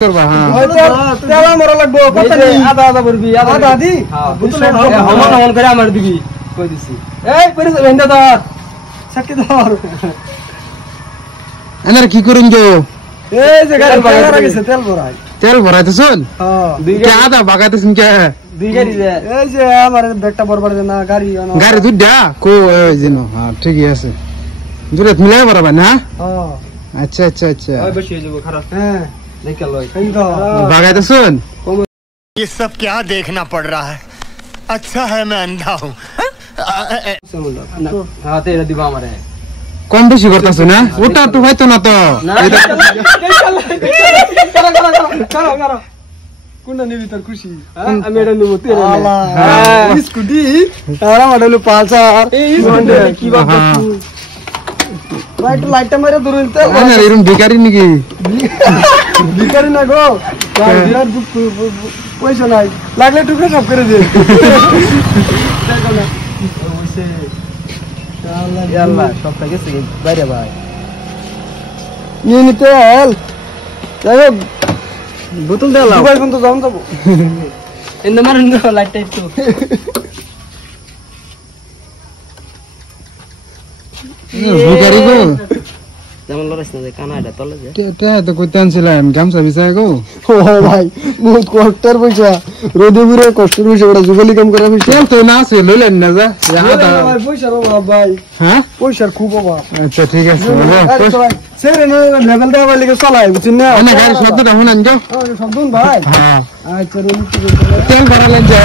करबा हां तेरा मोरा लगबो पता नहीं आधा आधा भरबी आधा दी बुतले हम हम करे আমার দিবি কই দিছি এই পরে ভেন্দা ধর সাকি ধর এনার কি করুন গো এই যে গাড়ি বাগা গেছে তেল ভরাইতেছন হ্যাঁ দুই গাড়ি আদা বাগাইতেছন কে দুই গাড়ি যে এই যে আমার ব্যাগটা বরবার না গাড়ি গাড়ি দুইটা কো ওই যেন হ্যাঁ ঠিকই আছে দুইটা মিলাই বরাবর না হ্যাঁ अच्छा अच्छा अच्छा ওই বসে যাব খারাপ হ্যাঁ देख लो बागायतसन ये सब क्या देखना पड़ रहा है अच्छा है मैं अंधा हूँ हाँ तेरा दिवा हमारे कम बेशी करताছ না ওটা তো হয়তো না তো करो কোনটা নিবি তোর খুশি আমি এটা নিব তেরে স্কুটি তারা মডেল পালসার এই স্কুটি কি বাবা লাইটটা মেরে দূর হইতে না এরকম ভিখারি নাকি ভিখারি না গো বিরাট পয়সা নাই লাগলে টুকরো সব করে দে দেখো না ওইসে আল্লাহ সবটা গেছে বাইরে ভাই নিয়ে নিতে হল যাই বোতল দে দুবাই পর্যন্ত যাবো এন্ড মারুন লাইটটা একটু ভিখারি গো যেমন লড়াইছ না যে কানাডা তলে যে তে তো কইতে আনছিলাম গামছা বিছায় গো ও ভাই বহুত কষ্টের পয়সা রোদে পুরো কষ্টের পয়সা ওটা জুগালি কাম করে পয়সা তেল তো না আছে লইলেন না যা আদা ভাই পয়সার অভাব ভাই হ্যাঁ পয়সার খুব অভাব আচ্ছা ঠিক আছে সেরে না লেভেল দেওয়া লিগে চালাই বুঝছেন না অনেক গাড়ি শব্দটা শুনান গো সবদুন ভাই হ্যাঁ আচ্ছা রোদি তেল ভরালেন যে